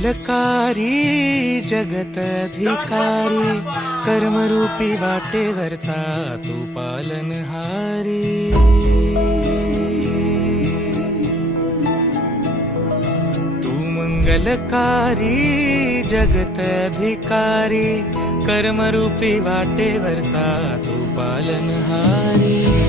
मंगलकारी जगत अधिकारी, कर्मरूपी वाटेवरचा तू पालनहारी। तू मंगलकारी जगत अधिकारी, कर्मरूपी वाटेवरचा तू पालनहारी।